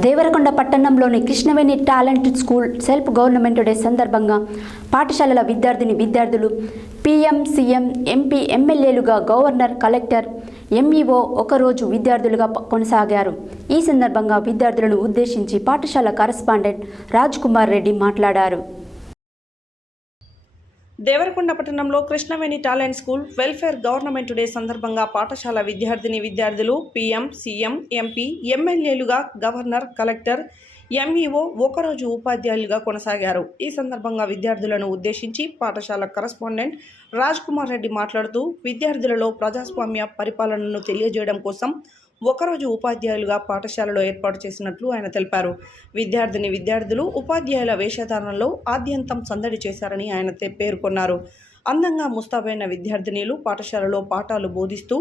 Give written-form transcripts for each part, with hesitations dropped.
దేవరకొండ పట్టణంలోని Krishnaveni talent school self government day సందర్భంగా పాఠశాలల విద్యార్థులు పీఎం, సీఎం, ఎంపీ, ఎమ్మెల్యేలుగా గవర్నర్, కలెక్టర్, ఎంఈఓ ఒకరోజు విద్యార్థులుగా కొనసాగారు. ఈ సందర్భంగా విద్యార్థులను ఉద్దేశించి పాఠశాల కరెస్పాండెంట్ రాజ్ కుమార్ రెడ్డి మాట్లాడారు. దేవరకొండ పట్టణంలో Krishnaveni talent school welfare government day సందర్భంగా పాఠశాల విద్యార్థులు పీఎం, సీఎం, ఎంపీ, ఎమ్మెల్యేలుగా గవర్నర్, కలెక్టర్, ఎంఈఓ ఒకరోజు ఉపాధ్యాయులుగా కొనసాగారు. ఈ సందర్భంగా విద్యార్థులను ఉద్దేశించి పాఠశాల కరెస్పాండెంట్ రాజ్ కుమార్ రెడ్డి మాట్లాడుతూ విద్యార్థులలో ప్రజాస్వామ్య పరిపాలనను తెలియజేయడం కోసం ఒకరోజు ఉపాధ్యాయులుగా పాఠశాలలో ఏర్పాటు చేసినట్లు ఆయన తెలిపారు. విద్యార్థులు ఉపాధ్యాయుల వేషధారణలో ఆద్యంతం సందడి చేశారని ఆయన పేర్కొన్నారు. అందంగా ముస్తాబైన విద్యార్థినీలు పాఠశాలలో పాఠాలు బోధిస్తూ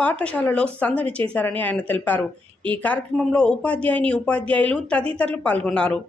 పాఠశాలలో సందడి చేశారని ఆయన తెలిపారు. ఈ కార్యక్రమంలో ఉపాధ్యాయులు తదితరులు పాల్గొన్నారు.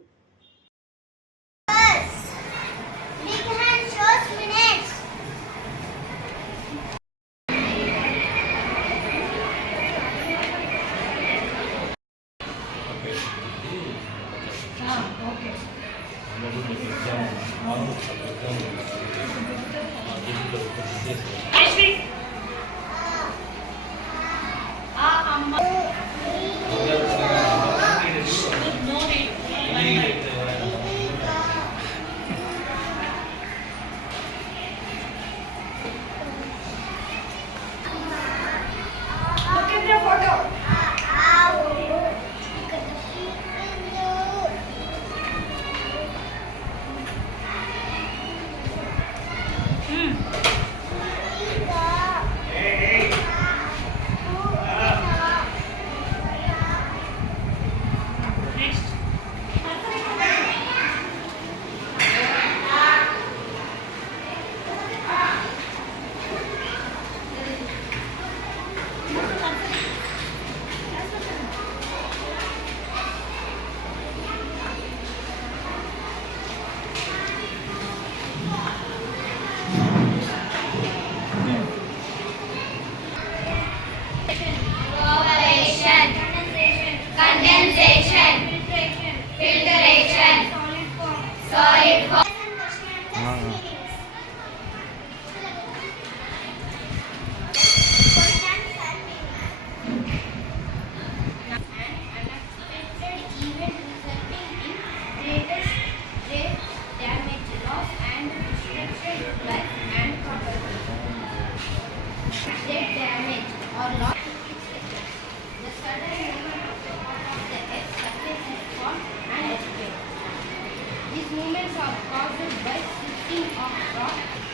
These movements are caused by shifting of rock